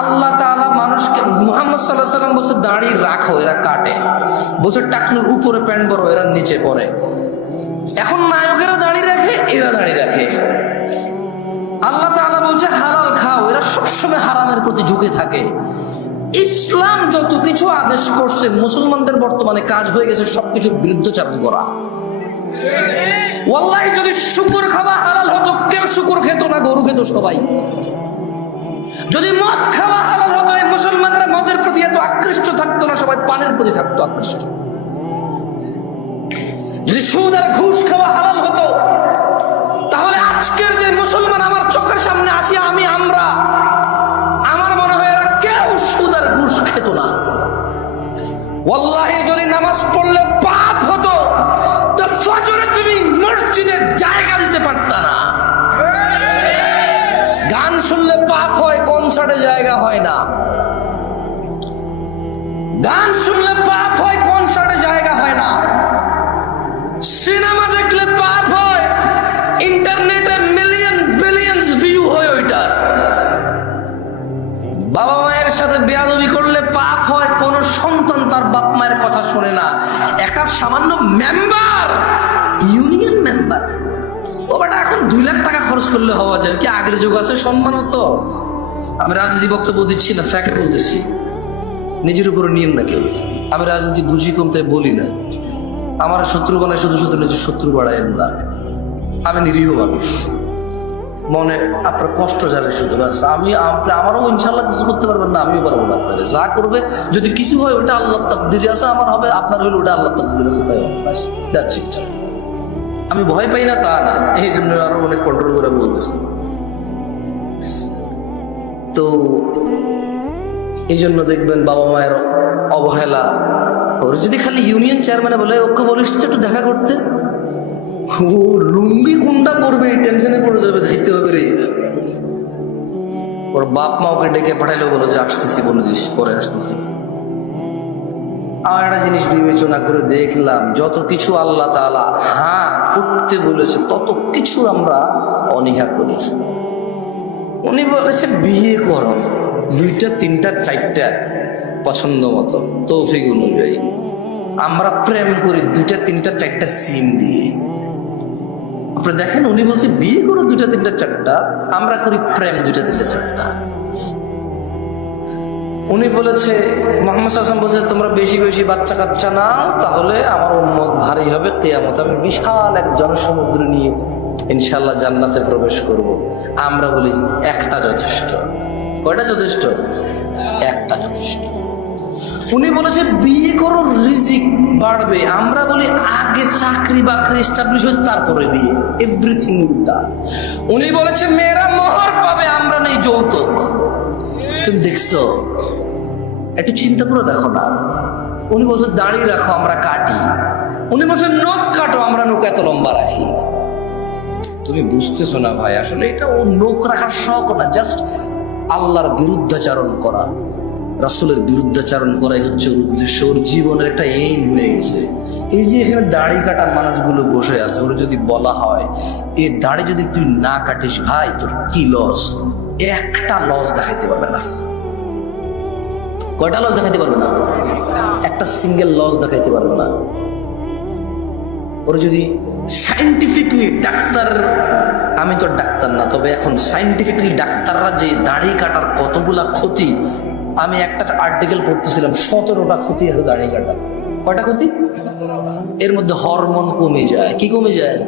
আল্লাহ তাআলা মানুষকে, মুহাম্মদ সাল্লাল্লাহু আলাইহি ওয়াসাল্লাম বলছে দাড়ি রাখো, এরা কাটে। বলছে টাকনুর উপরে প্যান্ট বড়, এরা নিচে পরে। এখন নায়কেরা দাড়ি রাখে, এরা দাড়ি রাখে। আল্লাহ তাআলা বলছে হালাল খাও, এরা সবসময় হারামের প্রতি ঝুঁকে থাকে। ইসলাম যত কিছু আদেশ করছে, মুসলমানদের বর্তমানে কাজ হয়ে গেছে সবকিছুর বিরুদ্ধচারণ করা। ওয়াল্লাহি যদি শুকর খাওয়া হালাল হতো, কেউ শুকর খেত না, গরু খেত সবাই। যদি মদ খাওয়া হালাল হতো, এই মুসলমানরা মদের প্রতি এত আকৃষ্ট থাকতো না, সবাই পানের প্রতি থাকতো আকৃষ্ট। যদি সুদ আর ঘুষ খাওয়া হালাল হতো, তাহলে আজকের যে মুসলমান আমার চোখের সামনে আসি আমরা, আমার মনে হয় এরা কেউ সুদ আর ঘুষ খেত না। ওয়াল্লাহি যদি নামাজ পড়লে পাপ হতো, তো ফজরে তুমি মসজিদে জায়গা দিতে পারতা না। গান শুনলে পাপ হয়, কনসার্টে জায়গা হয় না। গান শুনলে পাপ হয়, কনসার্টে জায়গা হয় না। সিনেমা দেখলে পাপ হয়, ইন্টারনেটে মিলিয়ন বিলিয়ন্স ভিউ হয় ওইটা। বাবা মায়ের সাথে বেয়াদবি করলে পাপ হয়, কোন সন্তান তার বাপ মায়ের কথা শোনে না। একটা সামান্য মেম্বার, ইউনিয়ন মেম্বার, ও বাট এখন 2 লাখ টাকা খরচ করলে হওয়া যায় কি? আগের যুগ আছে সম্মান হতো। আমি রাজনীতি বক্তব্য দিচ্ছি না, ফ্যাক্ট বলতেছি, নিজের উপরে নিয়েন না কেউ। আমি রাজনীতি বুঝি কম, তাই বলি না। আমার শত্রু বানায় শুধু শুধু নিজের শত্রু বাড়ায় না। আমি নিরীহ মানুষ, মনে আপনার কষ্ট যাবে শুধু, আমারও ইনশাল্লাহ কিছু করতে পারবেন না, আমিও পারবো না। আপনারা যা করবে, যদি কিছু হয় ওটা আল্লাহর তাকদীরে আছে, আমার হবে, আপনার হইলে ওটা আল্লাহর তাকদীরে আছে, তাই হবে। That's it. আমি ভয় পাই না তা না, এই জন্য আরো অনেক কন্ট্রোল করে বলতেছি। তো এই জন্য দেখবেন বাবা মায়ের অবহেলা। ওর যদি খালি ইউনিয়ন চেয়ারম্যানে বলে ওকে বলিস একটু দেখা করতে, ও লুঙ্গি কোনটা পড়বে এই টেনশনে পড়ে যাবে, যাইতে হবে রে। ওর বাপ মা ওকে ডেকে পাঠাইলেও বলো যে আসতেছি, বলে দিস পরে আসতেছি। আমার একটা জিনিস বিবেচনা করে দেখলাম, যত কিছু আল্লাহ তাআলা হ্যাঁ করতে বলেছে তত কিছু আমরা অনীহা করি। উনি বলেছে বিয়ে করো, 2টা 3টা 4টা পছন্দ মতো তৌফিক অনুযায়ী। আমরা প্রেম করি 2টা 3টা 4টা সিম দিয়ে। আপনি দেখেন, উনি বলছে বিয়ে করো 2টা 3টা 4টা, আমরা করি প্রেম 2টা 3টা 4টা। উনি বলেছে, মুহাম্মদ সাল্লাল্লাহু আলাইহি ওয়াসাল্লাম বলছে তোমরা বেশি বেশি বাচ্চা কাচ্চা নাও, তাহলে আমার উম্মত ভারী হবে কিয়ামত, আমি বিশাল এক জনসমুদ্র নিয়ে ইনশাআল্লাহ জান্নাতে প্রবেশ করব। আমরা বলি একটা যথেষ্ট। কয়টা যথেষ্ট? একটা যথেষ্ট। উনি বলেছে বিয়ে করো রিজিক বাড়বে, আমরা বলি আগে চাকরি বাকরি এস্টাবলিশ হয় তারপরে বিয়ে, এভরিথিং উল্টা। উনি বলেছে মেয়েরা মোহর পাবে, আমরা নেই যৌতুক। তুমি দেখছো, একটু চিন্তা করে দেখো না। উনি বলছে দাড়ি রাখো, আমরা কাটি। উনি বলছে নখ কাটো, আমরা নখ এত লম্বা রাখি। তুমি বুঝতেছো না ভাই, আসলে এটা ও নখ রাখার শখ না, জাস্ট আল্লাহর বিরুদ্ধাচারণ করা, রাসূলের বিরুদ্ধাচারণ করাই হচ্ছে ওর উদ্দেশ্য। ওর জীবনের একটা এইম হয়ে গেছে। এই যে এখানে দাড়ি কাটার মানুষগুলো বসে আছে, ওর যদি বলা হয় এই দাড়ি যদি তুই না কাটিস ভাই তোর কি লস, একটা লস দেখাইতে পারবে না। কয়টা লস দেখাইতে পারবে না? একটা সিঙ্গেল লস দেখাইতে পারবে না। ওর যদি সাইন্টিফিকলি ডাক্তার, আমি তো ডাক্তার না, তবে এখন সাইন্টিফিকলি ডাক্তাররা যে দাড়ি কাটার কতগুলা ক্ষতি, আমি একটা আর্টিকেল পড়তেছিলাম, 17টা ক্ষতি আছে দাড়ি কাটা। কয়টা ক্ষতি? এর মধ্যে হরমোন কমে যায়। কি কমে যায়?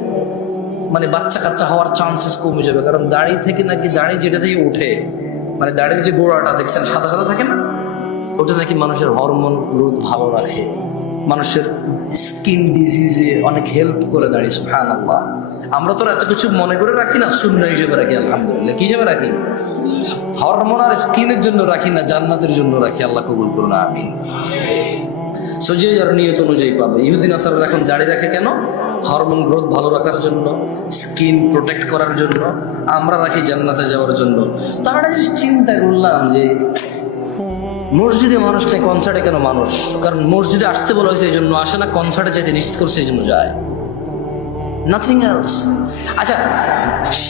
মানে বাচ্চা কাচ্চা হওয়ার চান্সেস কমে যাবে, কারণ দাড়ি থেকে নাকি, দাড়ি যেটা থেকে উঠে, মানে দাড়ির যে গোড়াটা দেখছেন সাদা সাদা থাকে না, ওটা নাকি মানুষের হরমোন গ্রোথ ভালো রাখে, মানুষের স্কিন ডিজিজে অনেক হেল্প করে দাড়ি। সুবহানাল্লাহ। আমরা তো এত কিছু মনে করে রাখি না, সুন্নাহ হিসেবে রাখি। আলহামদুলিল্লাহ। কি হিসেবে রাখি? হরমোন আর স্কিনের জন্য রাখি না, জান্নাতের জন্য রাখি। আল্লাহ কবুল করুন, আমিন। সো যে যার নিয়ত অনুযায়ী পাবে। ইহুদি নাসারারা এখন দাড়ি রাখে কেন? হরমোন গ্রোথ ভালো রাখার জন্য, স্কিন প্রোটেক্ট করার জন্য। আমরা রাখি জান্নাতে যাওয়ার জন্য। তো আমরা চিন্তা করলাম যে মসজিদে মানুষ নেই, কনসার্টে কেন মানুষ? কারণ মসজিদে আসতে বলা হয়েছে এই জন্য আসে না, কনসার্টে যেতে নিষেধ করছে এই জন্য যায়। Nothing else. আচ্ছা,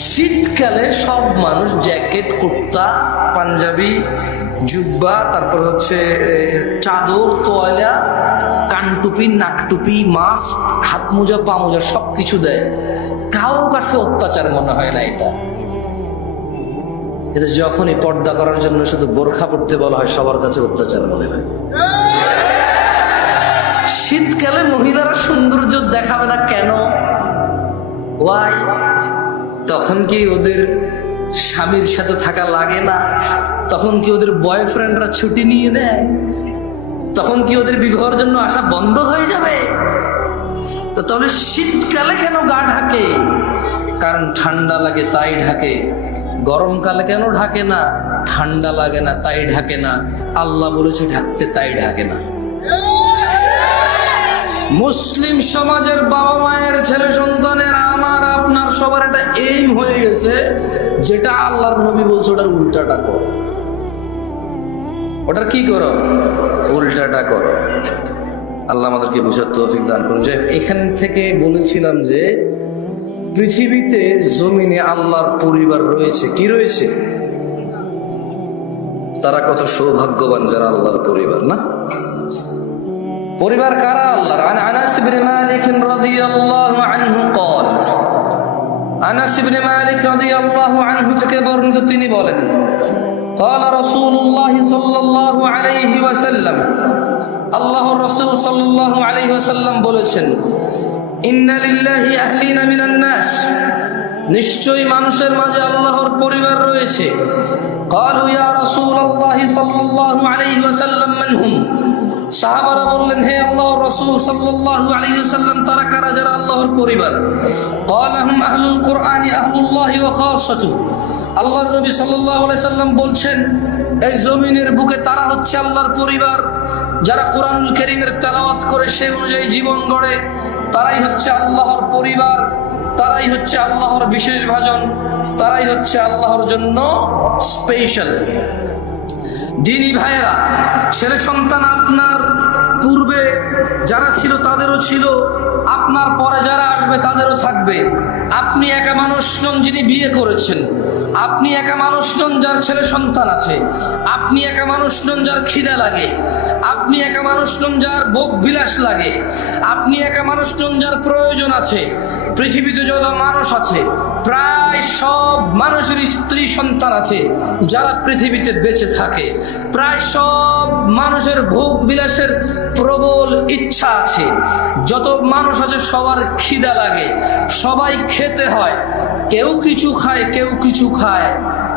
শীতকালে সব মানুষ জ্যাকেট, কুর্তা, পাঞ্জাবি, জুব্বা, তারপর হচ্ছে চাদর, তোয়ালা, কানটুপি, নাকটুপি, মাস্ক, হাত মোজা, পা মোজা সবকিছু দেয়। কারোর কাছে অত্যাচার মনে হয় না এটা। কিন্তু যখনই পর্দা করার জন্য শুধু বোরখা পড়তে বলা হয়, সবার কাছে অত্যাচার মনে হয়। শীতকালে মহিলারা সৌন্দর্য দেখাবে না কেন? ওয়াই? তখন কি ওদের স্বামীর সাথে থাকা লাগে না? তখন কি ওদের বয়ফ্রেন্ডরা ছুটি নিয়ে নেয়? তখন কি ওদের বিবাহের জন্য আসা বন্ধ হয়ে যাবে? তো তাহলে শীতকালে কেন গা ঢাকে? কারণ ঠান্ডা লাগে তাই ঢাকে। গরমকালে কেন ঢাকে না? ঠান্ডা লাগে না তাই ঢাকে না। আল্লাহ বলেছে ঢাকতে, তাই ঢাকে না। মুসলিম সমাজের বাবা মায়ের ছেলে সন্তানের, আমার আপনার সবার একটা এইম হয়ে গেছে, যেটা আল্লাহর নবী বলছে ওটার উল্টাটা করো। ওটার কি করো? উল্টাটা করো। আল্লাহ আমাদেরকে বোঝার তৌফিক দান করুন। যে এখান থেকে বলেছিলাম যে পৃথিবীতে জমিনে আল্লাহর পরিবার রয়েছে। কি রয়েছে? তারা কত সৌভাগ্যবান যারা আল্লাহর পরিবার, না? পরিবার কারা? আল্লাহর। আনাস ইবনে মালিক রাদিয়াল্লাহু আনহু قال, আনাস ইবনে মালিক রাদিয়াল্লাহু আনহু থেকে বর্ণিত, তিনি বলেন, قال رسول الله صلى الله عليه وسلم, আল্লাহর রাসূল সাল্লাল্লাহু আলাইহি ওয়াসাল্লাম বলেছেন, ইন্না লিল্লাহি আহলিনা মিনান নাস, নিশ্চয়ই মানুষের মাঝে আল্লাহর পরিবার রয়েছে। قالوا يا رسول الله صلى الله عليه وسلم من هم, সাহাবারা বললেন, হে আল্লাহর রাসূল সাল্লাল্লাহু আলাইহি ওয়াসাল্লাম, তারা কারা যারা আল্লাহর পরিবার? قال هم اهل القرآن اهل الله وخاصته, আল্লাহর নবী সাল্লাল্লাহু আলাইহি ওয়াসাল্লাম বলছেন, এই জমিনের বুকে তারা হচ্ছে আল্লাহর পরিবার যারা কোরআনুল কারীমের তেলাওয়াত করে সেই অনুযায়ী জীবন গড়ে। তারাই হচ্ছে আল্লাহর পরিবার, তারাই হচ্ছে আল্লাহর বিশেষ ভাজন, তারাই হচ্ছে আল্লাহর জন্য স্পেশাল। দিনী ভাইয়েরা, ছেলে সন্তান আপনার পূর্বে যারা ছিল তাদেরও ছিল, আপনার পরে যারা আসবে তাদেরও থাকবে। আপনি একা মানুষ নন যিনি বিয়ে করেছেন, আপনি একা মানুষ নন যার ছেলে সন্তান আছে, আপনি একা মানুষ নন যার খিদা লাগে, আপনি একা মানুষ নন যার ভোগ বিলাস লাগে, আপনি একা মানুষ নন যার প্রয়োজন আছে। পৃথিবীতে যত মানুষ আছে প্রায় সব মানুষের স্ত্রী সন্তান আছে যারা পৃথিবীতে বেঁচে থাকে। প্রায় সব মানুষের ভোগ বিলাসের প্রবল ইচ্ছা আছে। যত মানুষ আছে সবার খিদা লাগে, সবাই খেতে হয়। কেউ কিছু খায়, কেউ কিছু খায়,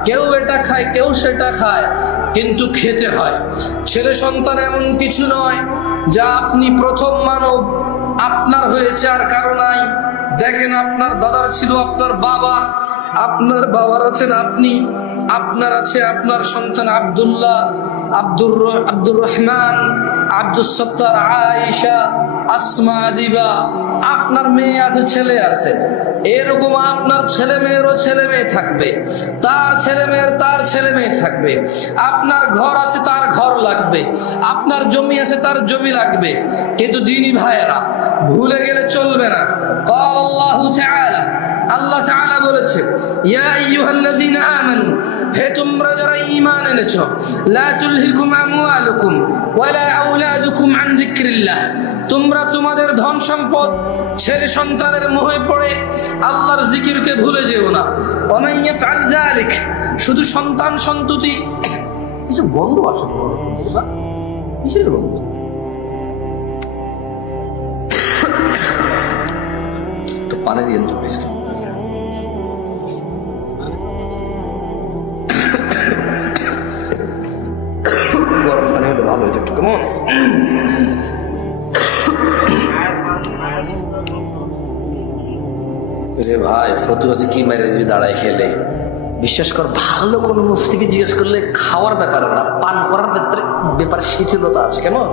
কেউ এটা খায়, কেউ সেটা খায়, কিন্তু খেতে হয়। ছেলে সন্তান এমন কিছু নয় যা আপনি প্রথম মানব, আপনার হয়েছে আর কারো নাই। দেখেন, আপনার দাদার ছিল আপনার বাবা, আপনার বাবার আছেন আপনি, আপনার আছে আপনার সন্তান আব্দুল্লাহ, আব্দুর রহমান, আব্দুল সত্তার, আয়েশা, আসমা, দিবা। আপনার মেয়ে আছে, ছেলে আছে, এরকম আপনার ছেলে মেয়েরও ছেলে মেয়ে থাকবে, তার ছেলে মেয়ের তার ছেলে মেয়ে থাকবে। আপনার ঘর আছে, তার ঘর লাগবে, আপনার জমি আছে, তার জমি লাগবে। কিন্তু দিনী ভাইয়েরা, ভুলে গেলে চলবে না। قال الله تعالى, আল্লাহ তাআলা বলেছে, ইয়া আইয়ুহাল্লাযীনা আমানু, হে তোমরা যারা ঈমান এনেছো, লা তুলহিকুম আমওয়ালুকুম ওয়ালা আওলাদুকুম আন যিকরিল্লাহ, তোমরা তোমাদের ধন সম্পদ, ছেলে সন্তানের মোহে পড়ে আল্লাহর জিকিরকে ভুলে যেও না। ওয়া মান ইয়াফআল যালিক, শুধু সন্তান সন্ততি, কিছু বন্ধ আসে, কিসের বন্ধ? তো পানি দিন তো প্লিজ। গরম পানি হলে ভালো হইতো একটু, কেমন? রে ভাই, ফতুয়া কি মাইরে দিবি দাঁড়ায় খেলে? বিশ্বাস কর, ভালো কোনো মুফতিকে জিজ্ঞেস করলে খাওয়ার ব্যাপারে না, পান করার ব্যাপারে শিথিলতা আছে। কেমন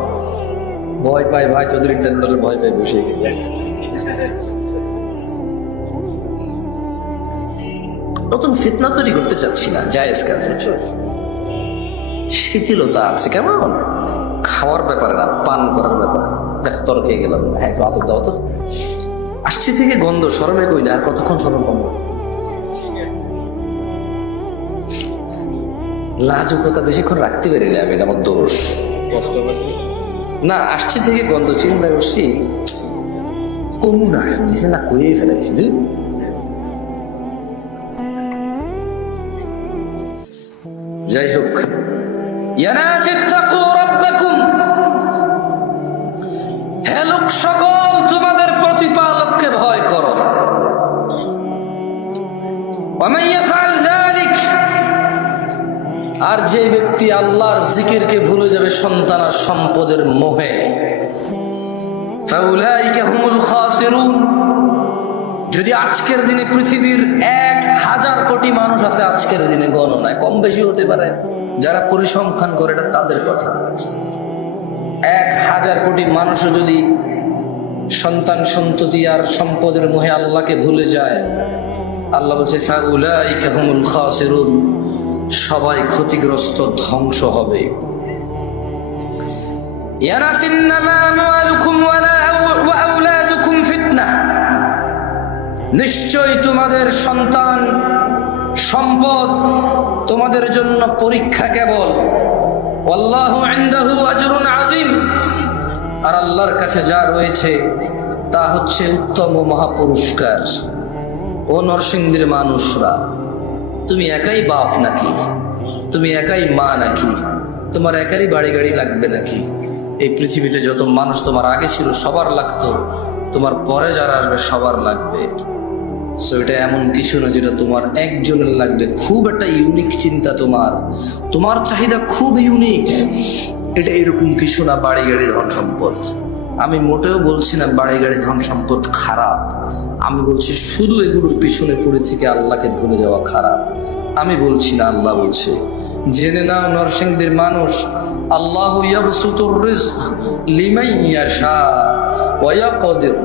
ভয় পাই ভাই, চৌধুরী ভয় পাই বসে গেলে। নতুন ফিতনা তৈরি করতে চাচ্ছি না, জায়েজ কাজ, বুঝছো? শিথিলতা আছে কেমন, খাওয়ার ব্যাপারে না, পান করার ব্যাপারে। দেখ, তর্কে গেলাম, হ্যাঁ একটু আদর দাও তো। আসছে থেকে গন্ধ, শরমে কই না, আর কতক্ষণ শরম পাবো? লাজুকতা বেশিক্ষণ রাখতে পারি না আমি, এটা আমার দোষ। না, আসছে থেকে গন্ধ, চিন্তা করছি কমু না, না কয়ে ফেলাইছি। যাই হোক, হে লোক সকল, তোমাদের প্রতিপালককে ভয় করো। আর যে ব্যক্তি আল্লাহর জিকিরকে ভুলে যাবে সন্তান আর সম্পদের মোহে, ফাউলাইকা হুমুল খাসিরুন। যদি আজকের দিনে পৃথিবীর 1000 কোটি মানুষ আছে, আজকের দিনে গণনায় কম বেশি হতে পারে, যারা পরিসংখ্যান করে, এটা তাদের কথা। 1000 কোটি মানুষও যদি সন্তান সন্ততি আর সম্পদের মোহে আল্লাহকে ভুলে যায়, আল্লাহ বলছে ফাউলাইকা হুমুল খাসিরুন, সবাই ক্ষতিগ্রস্ত, ধ্বংস হবে। নিশ্চয় তোমাদের সন্তান সম্পদ তোমাদের জন্য পরীক্ষা কেবল। ওয়াল্লাহু ইনদাহু আজরুন আযীম, আর আল্লাহর কাছে যা রয়েছে তা হচ্ছে উত্তম ও মহাপুরস্কার। ও নরসিংদীর মানুষরা, তুমি একাই বাপ নাকি? তুমি একাই মা নাকি? তোমার একারই বাড়ি গাড়ি লাগবে নাকি? এই পৃথিবীতে যত মানুষ তোমার আগে ছিল সবার লাগতো, তোমার পরে যারা আসবে সবার লাগবে। সো এটা এমন কিছু না যেটা তোমার একজনের লাগবে। খুব একটা ইউনিক চিন্তা, তোমার চাহিদা খুব ইউনিক। এটা এরকম কিছু না বাড়ি গাড়ি ধন সম্পদ। আমি মোটেও বলছি না বাড়ি গাড়ি ধন সম্পদ খারাপ, আমি বলছি শুধু এগুলোর পিছনে পড়ে থেকে আল্লাহকে ভুলে যাওয়া খারাপ। আমি বলছি না, আল্লাহ বলছে। জেনে নাও নরসিংদীর মানুষ, আল্লাহু ইয়াবসুতুর রিজক লিমান ইয়াশা ওয়া ইয়াকদির।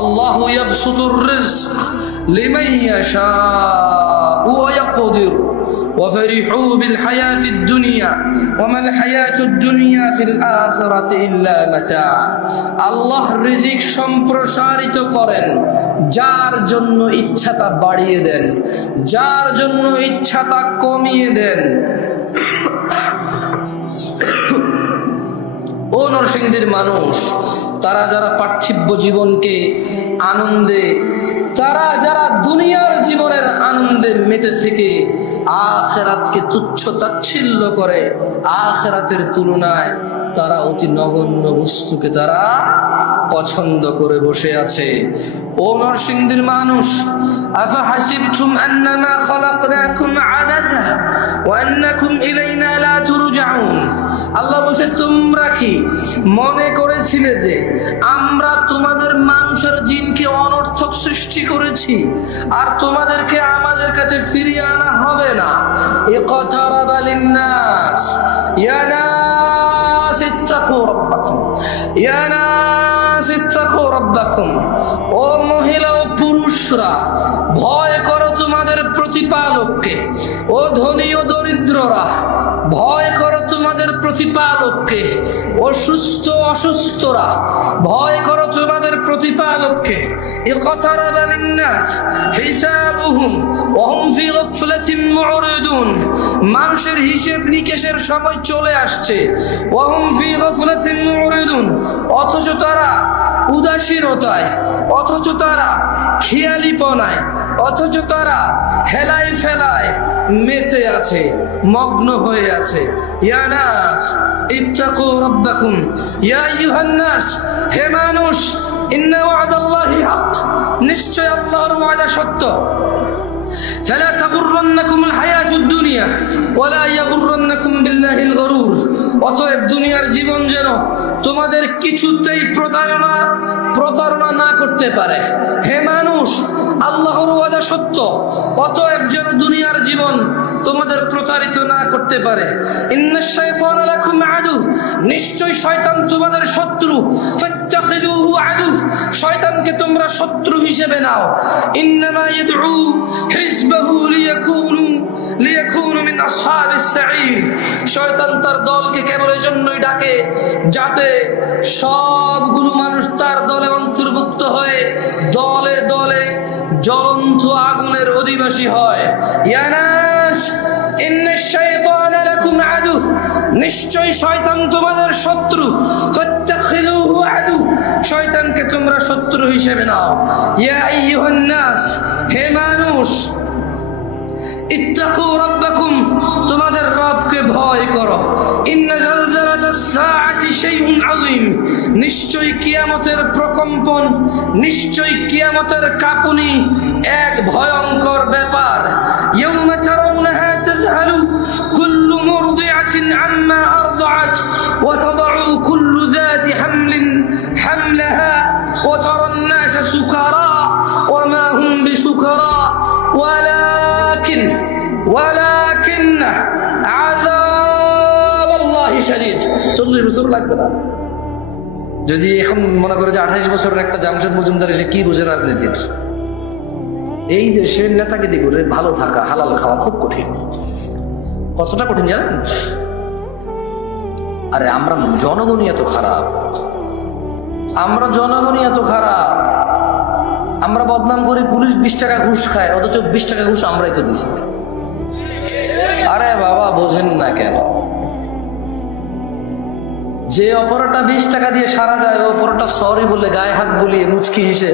আল্লাহু ইয়াবসুতুর রিজক লিমান ইয়াশা ওয়া ইয়াকদির। وفرحوا بالحياة الدنيا وما الحياة الدنيا في الآخرة إلا متاع। আল্লাহ রিজিক সম্প্রসারিত করেন, যার জন্য ইচ্ছা তা বাড়িয়ে দেন, যার জন্য ইচ্ছা তা কমিয়ে দেন। ও নরসিংদীর মানুষ, তারা যারা পার্থিব জীবনকে আনন্দে, তারা যারা দুনিয়ার জীবনের আনন্দে মেতে থেকে আখিরাতকে তুচ্ছ তাচ্ছিল্য করে, আখিরাতের তুলনায় তারা অতি নগণ্য বস্তুকে তারা পছন্দ করে বসে আছে। ও নরসিংদীর মানুষ, আফা হাসিবতুম আন্নামা খলাকনাকুম আবাসা ওয়া আন্নাকুম ইলাইনা লা তুরজাউন। আল্লাহ বলছে, তোমরা কি মনে করেছিলে যে আমরা তোমাদের মানুষের জিনকে অনর্থক সৃষ্টি করেছি আর তোমাদেরকে আমাদের কাছে ফিরিয়ে আনা হবে না? ইকতারাবা লিন্নাস ইয়া নাস ইত্তাকু রাব্বাকুম ইয়া নাস ইত্তাকু রাব্বাকুম। ও মহিলা ও পুরুষরা, ভয় করো তোমাদের প্রতিপালককে। ও ধনী ও দরিদ্ররা, ভয় করো তোমাদের প্রতিপালককে। ও সুস্থ অসুস্থরা, ভয় করো তোমাদের প্রতিপালককে। ইকতারাবা লিন্নাস হিসাবুহুম ওয়া হুম ফি গাফলাতিন মুরিদুন। মানুষের হিসাব নিকেশের সময় চলে আসছে। ওয়া হুম ফি গাফলাতিন মুরিদুন, অথচ তারা উদাসীনতায়, অথচ তারা খেয়ালিপনায়, অথচ তারা হেলায় ফেলায় মেতে আছে, মগ্ন হয়ে আছে। ইয়া নাস ইত্তাকু রাব্বাকুম ইয়া আইয়ুহান নাস, হে মানুষ, ইন্না ওয়াদাল্লাহি হক, নিশ্চয় আল্লাহর ওয়াদা সত্য। فلا تغرنكم الحياة الدنيا ولا يغرنكم بالله الغرور। অতএব দুনিয়ার জীবন যেন তোমাদের কিছুতেই প্রতারণা না করতে পারে। হে মানুষ, আল্লাহর ওয়াদা সত্য, অতএব যেন দুনিয়ার জীবন তোমাদের প্রতারিত না করতে পারে। ইন্নাশ শাইতানা লাকুম আদু, নিশ্চয় শয়তান তোমাদের শত্রু। ফাত্তাখিযু ফাত্তাখিযুহু আদু, শয়তানকে তোমরা শত্রু হিসেবে নাও। ইন্নামা ইয়াদউ হিজবাহু লিয়াকুনু মিন আসহাবিস সাঈর, শয়তান তার দলকে কেবল এজন্যই ডাকে যাতে সবগুলো মানুষ তার দলে অন্তর্ভুক্ত হয়ে দলে দলে জ্বলন্ত আগুনের অধিবাসী হয়। ইয়া নাস ইন্নাশ শাইতানা লাকুম আদু, নিশ্চয় শয়তান তোমাদের শত্রু। ফাত্তাখিযুহু আদু, শয়তানকে তোমরা শত্রু হিসেবে নাও। ইয়া আইয়ুহান নাস, হে মানুষ, ইত্তাকু রাব্বাকুম, তোমাদের রবকে ভয় করো। ইন্না জালজালাতাস সাআতি শাইউন আযীম, নিশ্চয় কিয়ামতের প্রকম্পন, নিশ্চয় কিয়ামতের কাঁপুনি এক ভয়ঙ্কর ব্যাপার। ইয়াউমা তারাউনাহা তাযহালু কুল্লু মুরদিআতিন আম্মা আরদাআত ওয়া তাদাউ কুল্লু যাতি হামলিন হামলাহা ওয়া তারান নাসা সুকারা ওয়া মা হুম বিসুকারা ওয়ালাকিন আযাবাল্লাহি শাদীদ। 40 বছর লাগবে না। যদি এখন মনে করে যে 28 বছরের একটা জামশেদ মজুমদার এসে কি বুঝে রাজনীতির, এই দেশের নেতাগিরি করে ভালো থাকা, হালাল খাওয়া খুব কঠিন। কতটা কঠিন জানেন? আরে আমরা জনগণই এত খারাপ, আমরা জনগণই এত খারাপ, আমরা বদনাম করি পুলিশ 20 টাকা ঘুষ খায়, অথচ 20 টাকা ঘুষ আমরাই তো দিছি। আরে বাবা বোঝেন না কেন? যে অপরাধটা 20 টাকা দিয়ে সারা যায়, ও অপরাধটা সরি বলে গায়ে হাত বুলিয়ে মুচকি হেসে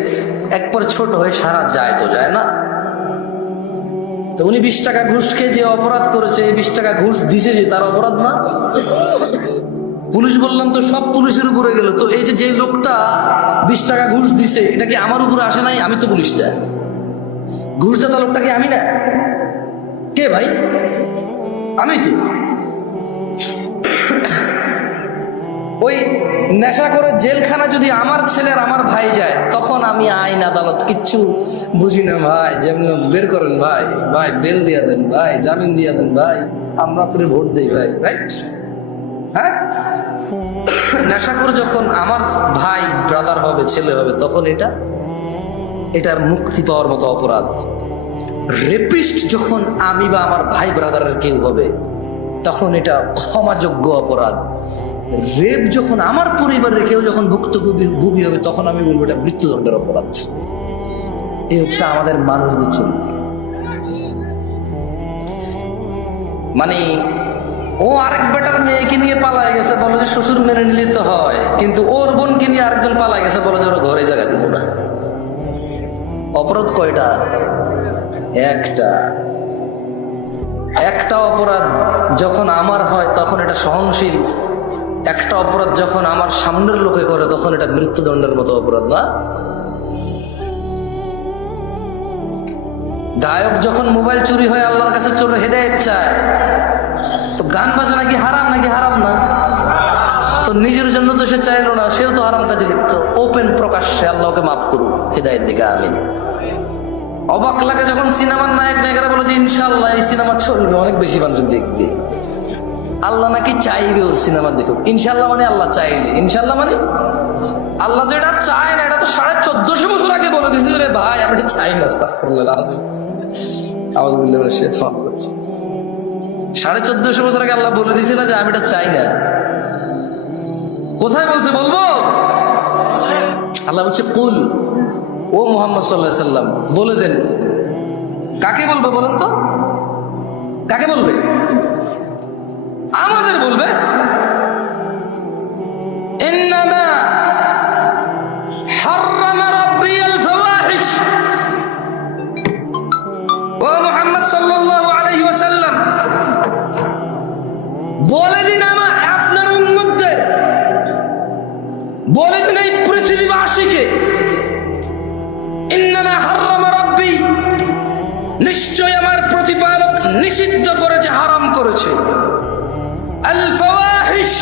একবার ছোট হয়ে সারা যায় তো যায় না? তো উনি 20 টাকা ঘুষ খেয়ে যে অপরাধ করেছে, এই 20 টাকা ঘুষ দিছে যে তার অপরাধ না? পুলিশ বললাম তো সব পুলিশের উপরে গেল, তো এই যে লোকটা 20 টাকা ঘুষ দিছে, এটা কি আমার উপরে আসে নাই? আমি তো পুলিশটা, ঘুষ দেওয়া লোকটা কি আমি না? কে ভাই? আমি তো। ওই নেশা করে জেলখানা যদি আমার ছেলের আমার ভাই যায়, তখন আমি আইন আদালত কিচ্ছু বুঝি না ভাই। যেমন বের করেন ভাই, ভাই বেল দিয়া দেন ভাই, জামিন দিয়া দেন ভাই, আমরা আপনার ভোট দিই ভাই, রাইট? হ্যাঁ, নেশা করে যখন আমার ভাই ব্রাদার হবে, ছেলে হবে, তখন এটার মুক্তি পাওয়ার মতো অপরাধ। রেপিস্ট যখন আমি বা আমার ভাই ব্রাদারের কেউ হবে, তখন এটা ক্ষমাযোগ্য অপরাধ। রেপ যখন আমার পরিবারের কেউ যখন ভুক্তভোগী হবে, তখন আমি বলবো এটা মৃত্যুদণ্ডের অপরাধ। এই হচ্ছে আমাদের মানুষদের চরিত্র। মানে ও আরেক বেটার মেয়েকে নিয়ে পালায় গেছে, বলে যে শ্বশুর মেনে নিলে তো হয়, কিন্তু ওর বোনকে নিয়ে আরেকজন পালায় গেছে, বলে যে ওরা ঘরে জায়গা দিব না। অপরাধ কয়টা? একটা অপরাধ যখন আমার হয় তখন এটা সহনশীল, একটা অপরাধ যখন আমার সামনের লোকে করে তখন এটা মৃত্যুদণ্ডের মতো অপরাধ না? গায়ক যখন মোবাইল চুরি হয় আল্লাহর কাছে চোরের হেদায়েত চায়, তো গান বাজনা কি হারাম নাকি হারাম না? তো নিজের জন্য তো সে চাইলো না, সেও তো হারাম কাজে লিপ্ত। ওপেন প্রকাশ্যে আল্লাহকে মাফ করুন, হেদায়েত দিকে আমিন। অবাক লাগে যখন সিনেমার নায়ক নায়িকারা বলে যে ইনশাআল্লাহ এই সিনেমা চলবে, অনেক বেশি মানুষ দেখবে। আল্লাহ নাকি চাইবে ওর সিনেমা দেখুক। ইনশাআল্লাহ মানে আল্লাহ চাইলে, ইনশাআল্লাহ মানে আল্লাহ যেটা চায় না, এটা তো 1450 বছর আগে বলে দিয়েছে রে ভাই, আমি এটা চাই না। আস্তাগফিরুল্লাহ, আউযুবিল্লাহি মিনাশ শাইতানির রাজিম। 1450 বছর আগে আল্লাহ বলে দিয়েছে না যে আমি এটা চাই না? কোথায় বলছে বলবো? আল্লাহ বলছে কুল, ও মুহাম্মদ সাল্লাল্লাহু আলাইহি সাল্লাম বলে দেন। কাকে বলবে বলেন তো? কাকে বলবে? আমাদের বলবে। ইন্নামা হাররামা রাব্বিয়াল ফাওয়াহিশ, ও মুহাম্মদ সাল্লাল্লাহু আলাইহি ওয়াসাল্লাম বলে দিন আপনার উম্মতদের, বলে দিন এই পৃথিবীবাসীকে, ইন্নামা হাররামা রাব্বি, নিশ্চয় আমার প্রতিপালক নিষিদ্ধ করেছে, হারাম করেছে, আল ফাওয়াহিশ,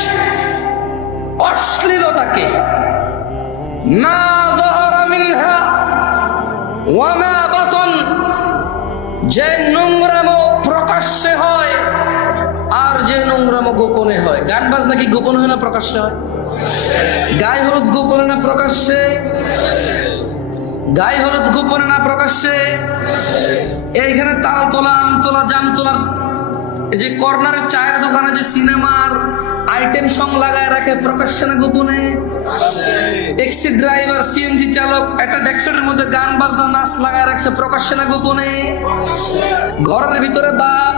অশ্লীলতাকে, মা যাহারা মিনহা ওয়া মা বাতন, যে নোংরামো প্রকাশ্যে হয় আর যে সংগ্রাম গোপনে হয়, গান বাজনা কি গোপনে হয় না প্রকাশ্যে হয়? গায়ে হলুদ গোপনে না প্রকাশ্যে? গায়ে হলুদ গোপনে না প্রকাশ্যে? এইখানে তাল তোলা, আম তোলা, জাম তোলার এই যে কর্নারের চায়ের দোকানে যে সিনেমার আইটেম সং লাগায় রাখে, প্রকাশ্যে না গোপনে? ট্যাক্সি ড্রাইভার, সিএনজি চালক একটা ডেস্কের মধ্যে গান বাজনা নাচ লাগায় রাখছে, প্রকাশ্যে না গোপনে? ঘরের ভিতরে বাপ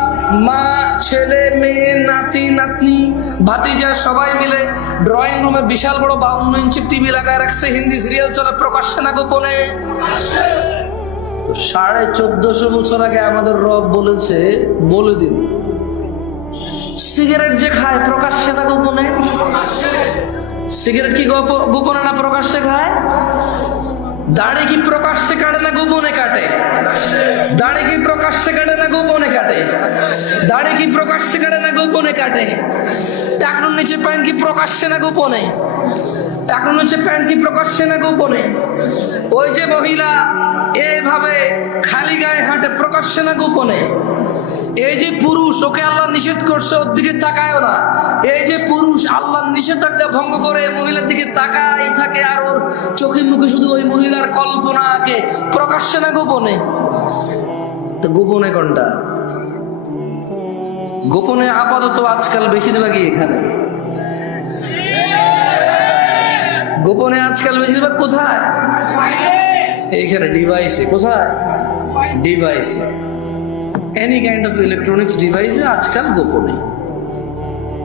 মা, ছেলে মেয়ে, নাতি নাতনি, ভাতিজা সবাই মিলে ড্রয়িং রুমে বিশাল বড় 52 ইঞ্চি টিভি লাগায় রাখছে, হিন্দি সিরিয়াল চলে, প্রকাশ্যে না গোপনে? 1450 বছর আগে আমাদের রব বলেছে, বলে দিন, সিগারেট যে খায় প্রকাশ্যে না গোপনে? সিগারেট কি গোপনে না প্রকাশ্যে খায়? দাড়ি কি প্রকাশ্যে কাটে না গোপনে কাটে? দাড়ি কি প্রকাশ্যে কাটে না গোপনে কাটে? দাড়ি কি প্রকাশ্যে কাটে না গোপনে কাটে? টাকনুর নিচে প্যান্ট কি প্রকাশ্যে না গোপনে? টাকনুর নিচে প্যান্ট কি প্রকাশ্যে না গোপনে? ওই যে মহিলা এইভাবে খালি গায়ে হাঁটে, প্রকাশ্যে না গোপনে? এই যে পুরুষ, ওকে আল্লাহ নিষেধ করছে ওর দিকে তাকায়ও না, এই যে পুরুষ আল্লাহর নিষেধাজ্ঞা ভঙ্গ করে মহিলার দিকে তাকাই থাকে, আর ওর চোখে মুখে শুধু ওই মহিলার কল্পনা আঁকে, প্রকাশ্যে না গোপনে? তো গোপনে কোনটা? গোপনে আপাতত আজকাল বেশিরভাগই এখানে। গোপনে আজকাল বেশিরভাগ কোথায়? এইখানে ডিভাইসে। কোথায়? ডিভাইসে। এনি কাইন্ড অফ ইলেকট্রনিক্স ডিভাইসে আজকাল গোপনে।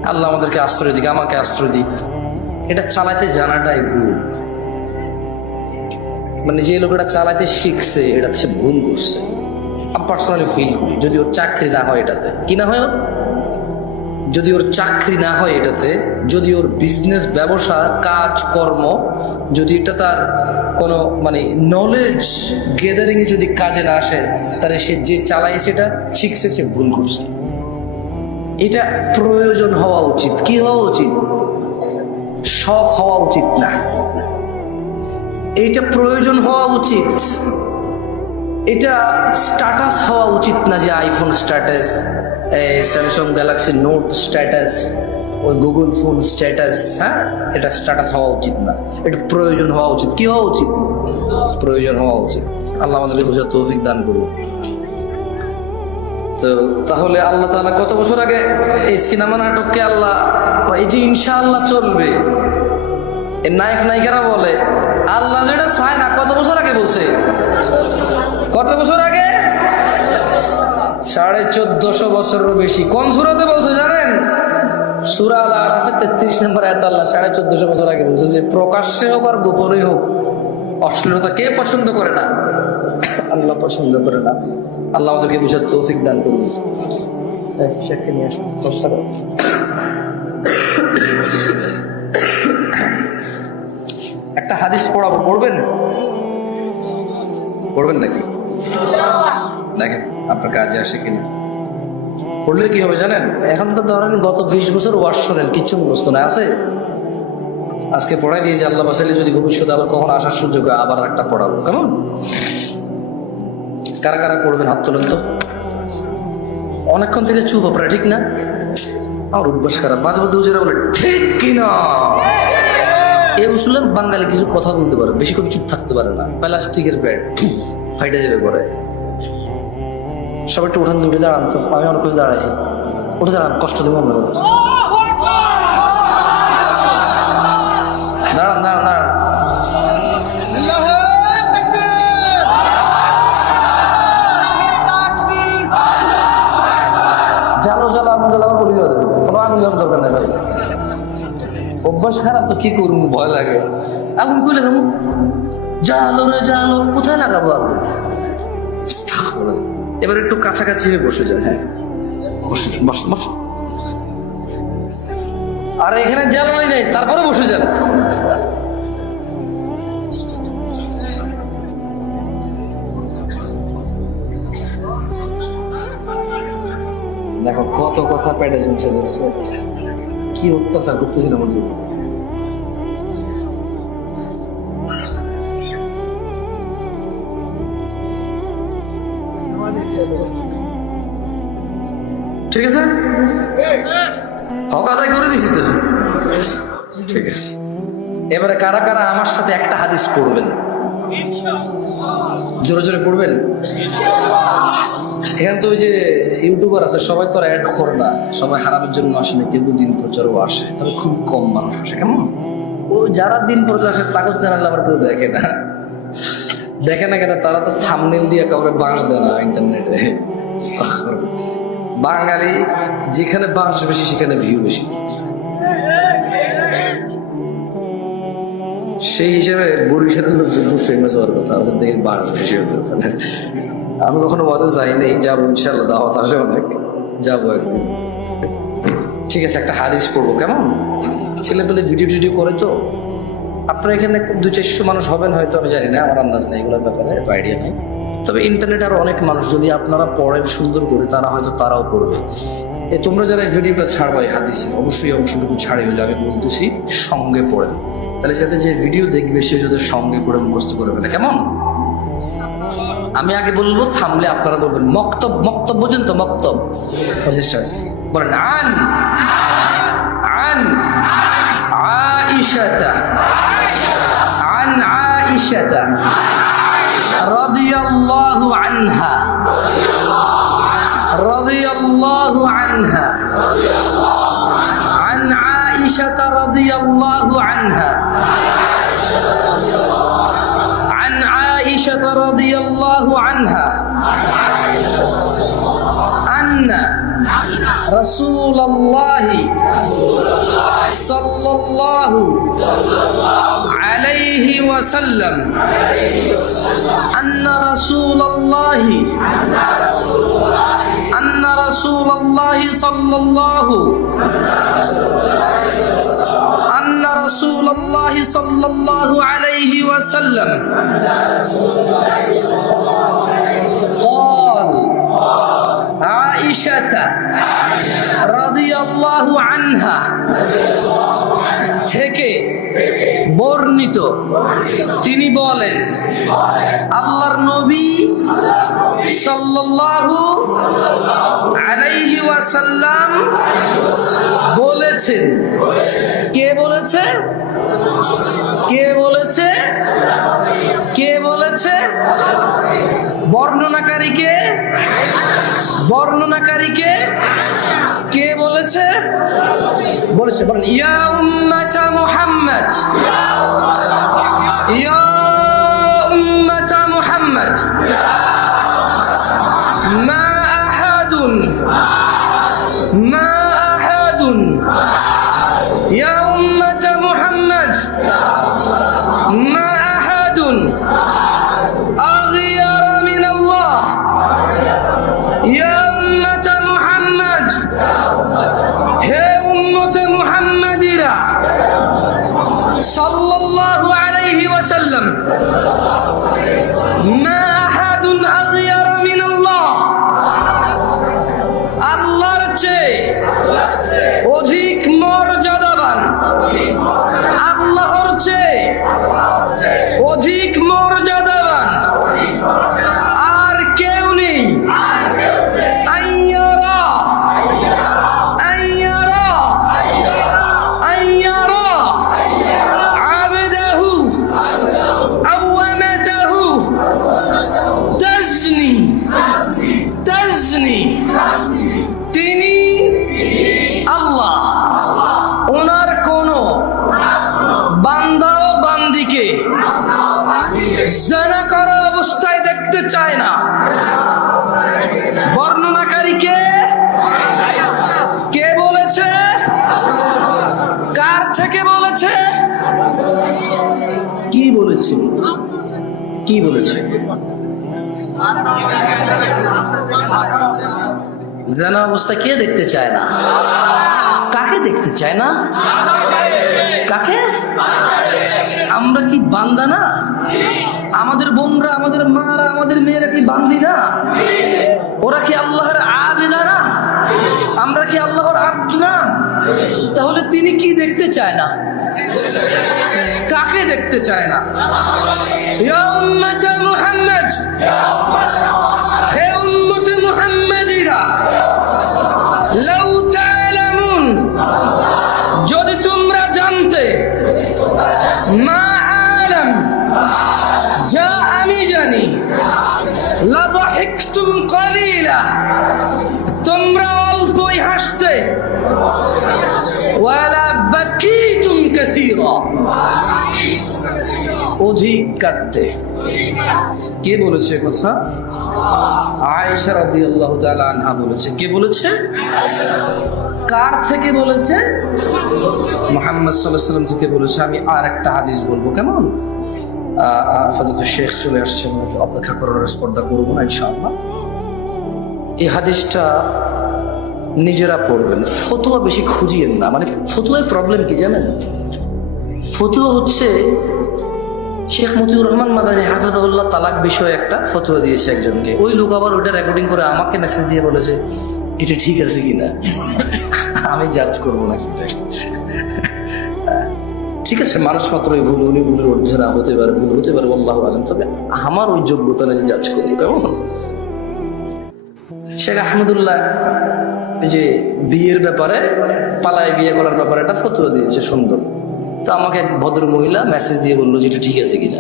আল্লাহ আমাদেরকে আশ্রয় দিক, আমাকে আশ্রয় দিক। এটা চালাতে জানাটাই ভুল। মানে যে লোকটা চালাতে শিখছে এটা হচ্ছে ভুল করছে। আমি পার্সোনালি ফিল করি, যদি ওর চাকরি না হয় এটাতে, কি না হয় ওর, যদি ওর চাকরি না হয় এটাতে, যদি ওর বিজনেস, ব্যবসা, কাজ কর্ম, যদি এটা তার কোনো মানে নলেজ গেদারিং এ যদি কাজে না আসে, তাহলে সে যে চালায় সেটা শিখছে, সে ভুল করছে। এটা প্রয়োজন হওয়া উচিত। কি হওয়া উচিত? শখ হওয়া উচিত না, এটা প্রয়োজন হওয়া উচিত। এটা স্ট্যাটাস হওয়া উচিত না, যে iPhone status, Samsung Galaxy note status, ওই গুগল ফোন স্ট্যাটাস। হ্যাঁ, এটা স্ট্যাটাস হওয়া উচিত না, এটা প্রয়োজন হওয়া উচিত। কি হওয়া উচিত? প্রয়োজন হওয়া উচিত। আল্লাহ আমাদেরকে বোঝার তৌফিক দান করুন। তো তাহলে আল্লাহ তাআলা কত বছর আগে এই সিনেমা নাটককে আল্লাহ, এই যে ইনশাআল্লাহ চলবে, এর নায়ক নায়িকারা বলে আল্লাহ যেটা চায় না, কত বছর আগে বলছে? কত বছর আগে? 1450 বছরেরও বেশি। কোন সূরাতে বলছে জানেন? সূরা আল আরাফের 33 নম্বর আয়াত আল্লাহ 1450 বছর আগে বলছে যে প্রকাশ্যে হোক আর গোপনে হোক, অশ্লীলতা কে পছন্দ করে না? আল্লাহ পছন্দ করে না। আল্লাহ আমাদেরকে বুঝার তৌফিক দান করুন। নিয়ে আসুন, চেষ্টা করুন। একটা হাদিস পড়াবো, পড়বেন? পড়বেন নাকি? দেখেন আপনার কাজে আসে কিনা। পড়লে কি হবে জানেন? এখন তো ধরেন গত 20 বছর ওয়াজ শোনেন, কিচ্ছু মুখস্থ না আছে। আজকে পড়াই দিয়ে যে আল্লাহ বাসাইলে যদি ভবিষ্যতে আবার কখন আসার সুযোগ হয় আবার একটা পড়াবো, কেমন? কারা কারা পড়বেন হাত তোলেন তো। অনেকক্ষণ থেকে চুপ আপনারা, ঠিক না? আমার অভ্যাস খারাপ, মাঝে মধ্যে হুজুরা বলে ঠিক কিনা। এ উসুলে বাঙালি কিছু কথা বলতে পারে, বেশি করে চুপ থাকতে পারে না। প্লাস্টিকের ব্যাট ফাইটে যাবে পরে। সবাই একটু উঠান, উঠে দাঁড়ান তো। আমি অনেক কিছু দাঁড়াইছি, উঠে দাঁড়ান, কষ্ট দেবো মনে করে। দাঁড়ান দাঁড়ান দাঁড়ান। জালো জালো আগুন জ্বালাবো বলি, কোনো আগুন জ্বালার দরকার নেই ভাই। অভ্যাস খারাপ তো কি করবো, ভয় লাগে। আগুন কই লাগাবো? জালো রে জালো, কোথায় লাগাবো আগুন? এবার একটু কাছাকাছি হয়ে বসে যান। হ্যাঁ, বসেন বসেন। আর এখানে জ্বালানি নেই, তারপরে বসে যান। দেখো কত কথা পেটে জমছে, দেখছে কি অত্যাচার করতেছিল মন্দির। ঠিক আছে, হক আদায় করে দিছি তো। ঠিক আছে, এবারে কারা কারা আমার সাথে একটা হাদিস পড়বেন? জোরে জোরে পড়বেন। এখানে তো ওই যে ইউটিউবার আছে, সবাই তো আর অ্যাড করে না, সবাই হারামের জন্য আসে না, কেউ দিন প্রচারও আসে, তবে খুব কম মানুষ আসে। কেমন ও যারা দিন প্রচার আসে তাকে চ্যানেল আবার কেউ দেখে না, দেখে না কেন? তারা তো থাম্বনেল দিয়ে কাউরে বাঁশ দেয় না ইন্টারনেটে। বাঙালি যেখানে বাঁশ বেশি সেখানে ভিউ বেশি, সেই হিসেবে বরিশালের লোকজন খুব ফেমাস হওয়ার কথা, ওদের দেখে বাঁশ বেশি হতে পারে। আমি কখনো বাসে যাইনি, যাবো ইনশাল্লাহ, দাওয়াত আসে অনেক, যাবো একদিন। ঠিক আছে, একটা হাদিস পড়বো। কেমন? ছেলে পেলে ভিডিও টিডিও করে তো, আপনারা এখানে 200-400 মানুষ হবেন হয়তো, আমি জানি না, আমার আন্দাজ নেই এগুলোর ব্যাপারে, এত আইডিয়া নেই। তবে ইন্টারনেট আরো অনেক মানুষ, যদি আপনারা পড়েন সুন্দর করে, তারা হয়তো তারাও পড়বে। তোমরা যারা এই ভিডিওটা ছাড়বা এই হাদিসে, অবশ্যই অংশটুকু ছাড়ি হলে আমি বলতেছি সঙ্গে পড়েন, তাহলে যাতে যে ভিডিও দেখবে সে যাতে সঙ্গে পড়ে মুখস্থ করে ফেলে। কেমন? আমি আগে বলবো, থামলে আপনারা বলবেন। মক্তব, মক্তব বুঝেন তো? মক্তব বলেন। আন আন আয়েশাতা عن عائشة رضي الله عنها رضي الله عنها عن عائشة رضي الله عنها عن عائشة رضي الله عنها أن رسول الله صلى الله عليه وسلم أن رسول الله صلى الله أن رسول الله صلى الله عليه وسلم قال عائشة رضي الله عنها থেকে বর্ণিত, তিনি বলেন, আল্লাহর নবী সাল্লাল্লাহু আলাইহি ওয়াসাল্লাম বলেছেন। কে বলেছে? কে বলেছে? কে বলেছে? বর্ণনাকারীকে? বর্ণনাকারীকে কে বলেছে? বলেছে, বলেন, ইয়া উম্মাতা মুহাম্মদ, ইয়া উম্মাতা মুহাম্মদ, মা আহাদুন ইয়া উম্মাতা মুহাম্মদ, মা আহাদুন আগিয়ার মিন আল্লাহ, ইয়া উম্মাতা মুহাম্মদ, হে উম্মতে মুহাম্মাদিরা সাল্লাল্লাহু আলাইহি ওয়াসাল্লাম, মা আহাদুন আগিয়ার মিন আল্লাহ, আল্লাহর চেয়ে অধিক মর্যাদাবান, আল্লাহর চেয়ে অধিক মর্যাদাবান আর কেউ নেই। তিনি আল্লাহ ওনার কোন বান্দা ও বান্দিকে জিনা করা অবস্থায় দেখতে চায় না। বর্ণনাকারীকে কে বলেছে? কার থেকে বলেছে? কি বলেছে? কি বলেছে? জানা অবস্থা কে দেখতে চায় না? কাকে দেখতে চায় না? কাকে? আমরা কি বান্দা না? আমাদের বোনরা, আমাদের মারা, আমাদের মেয়েরা কি বান্দি না? ওরা কি আল্লাহর আবেদা না? আমরা কি আল্লাহর আব্দ না? তাহলে তিনি কি দেখতে চায় না? কাকে দেখতে চায় না? ইয়া উম্মাতা মুহাম্মদ, হে উম্মতে মুহাম্মাদিরা, লাউ তা'লামুন কাসীরা, অধিক কাঁদতে। কে বলেছে কথা? আয়েশা রাদিয়াল্লাহু তাআলা আনহা বলেছে। কে বলেছে? কার থেকে বলেছে? মুহাম্মদ সাল্লাল্লাহু আলাইহি ওয়াসাল্লাম থেকে বলেছে। আমি আর একটা হাদিস বলবো, কেমন? আপাতত শেখ চলে আসছেন, অপেক্ষা করার স্পর্ধা করবো না ইনশাআল্লাহ। এই হাদিসটা নিজেরা পড়বেন, ফতোয়া বেশি খুঁজিয়েন না। মানে ফতোয়ার প্রবলেম কি জানেন? ফতোয়া হচ্ছে শেখ মতিউর রহমান মাদানী হাফেজাহুল্লাহ তালাক বিষয়ে একটা ফতোয়া দিয়েছে একজনকে, ওই লোক আবার ওইটা রেকর্ডিং করে আমাকে মেসেজ দিয়ে বলেছে এটা ঠিক আছে কিনা। আমি জাজ করবো না সেটা। ঠিক আছে, মানুষ মাত্রই ভুল, উনি ভুলের ঊর্ধ্বে না হতে পারে, ভুল হতে পারে, আল্লাহু আলাম। তবে আমার ওই যোগ্যতা না যে জাজ করবো, কেমন? শেখ আহমদুল্লাহ ওই যে বিয়ের ব্যাপারে, পালায় বিয়ে করার ব্যাপারে একটা ফতোয়া দিয়েছে, সুন্দর। তো আমাকে এক ভদ্র মহিলা মেসেজ দিয়ে বললো যে এটা ঠিক আছে কিনা।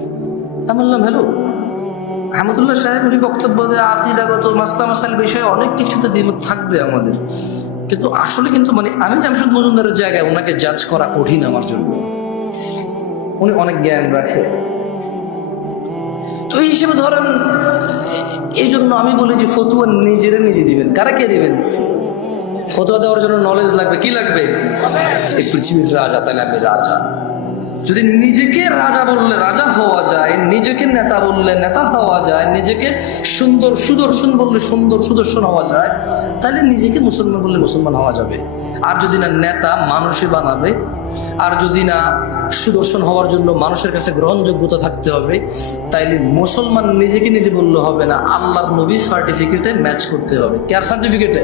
আমি বললাম হ্যালো, আহমদুল্লাহ সাহেব উনি বক্তব্য দেয় আকীদাগত মাসলা মাসাইল বিষয়ে অনেক কিছুতে দ্বিমত থাকবে আমাদের, কিন্তু আসলে কিন্তু মানে আমি জামশেদ মজুমদারের জায়গায় ওনাকে জাজ করা কঠিন আমার জন্য। উনি অনেক জ্ঞান রাখে, তো এই হিসেবে ধরেন, এই জন্য আমি বলি যে ফতুয়া নিজেরা নিজে দিবেন। কারা কে দিবেন? ফতোয়া দেওয়ার জন্য নলেজ লাগবে। কি লাগবে? এই পৃথিবীর রাজা, তাহলে আমি রাজা। যদি নিজেকে রাজা বললে রাজা হওয়া যায়, নিজেকে নেতা বললে নেতা হওয়া যায়, নিজেকে সুন্দর সুদর্শন বললে সুন্দর সুদর্শন হওয়া যায়, তাহলে নিজেকে মুসলমান বললে মুসলমান হওয়া যাবে। আর যদি না নেতা মানুষই বানাবে, আর যদি না সুদর্শন হওয়ার জন্য মানুষের কাছে গ্রহণযোগ্যতা থাকতে হবে, তাইলে মুসলমান নিজেকে নিজে বললে হবে না, আল্লাহর নবী সার্টিফিকেটে ম্যাচ করতে হবে। কার সার্টিফিকেটে?